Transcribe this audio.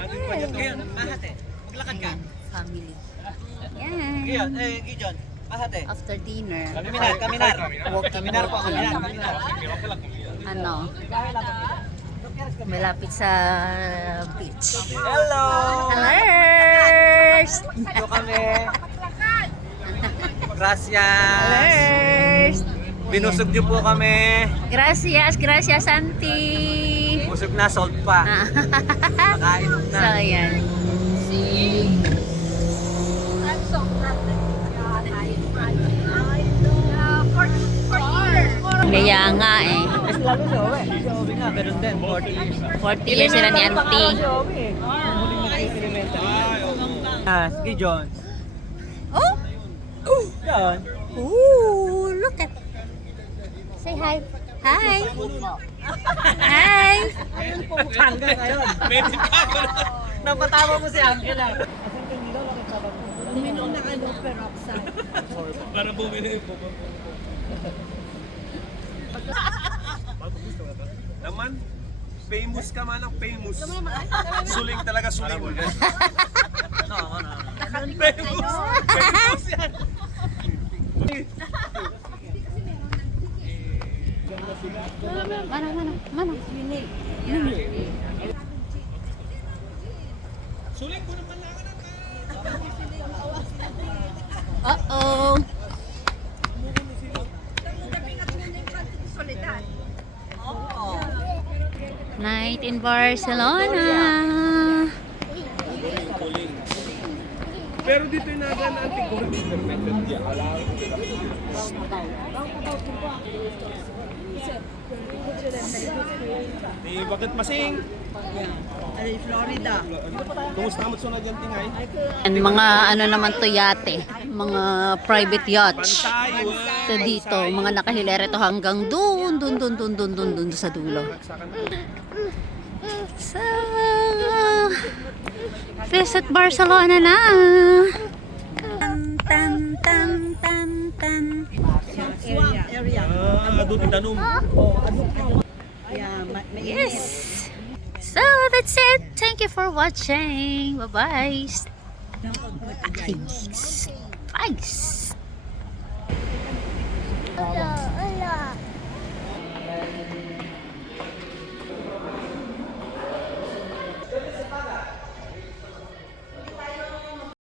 Ngayon, mahate. Maglakad ka. Family. Ngayon, Yan. Gijon, mahate. After dinner, Kaminar. walking. Kaminar. Ano, malapit sa beach. Hello! Alert! Ito kami. Gracias. Alert! Binusog niyo po kami. Gracias, auntie. Busog na, sold pa. Nakain So, na. ayan. Kaya nga eh. Mas lalo si Owe. Si Owe nga, ganun din. 40 years. 40 years sila ni auntie. Si Owe eh. Huling nag-elementary. Sige, John. Oh! John. Ooh, look at. Say hi. Hi. Hi. Hanggang ngayon. Napatawa mo si Angela. Asan ka nila? Bakit ka ba? Uminom na ano, peroxide. Para bumili po. Naman, famous ka man ang famous. Suling talaga suling. Famous. Famous yan. Mana? Suling ko naman lang. Uh-oh. Night in Barcelona. Pero dito yung nagaan na anti-corruption method niya. Bakit masing? Ay, Florida. Kumusta mo sunod yung tingay? And mga ano naman to yate, mga private yachts. Pansay. Ito dito, mga nakahilera to hanggang dun sa dulo. So, visit Barcelona na. Tan. Swamp area. Doon yung danum. Yeah, Yes. So, that's it. Thank you for watching. Bye-bye. Bye.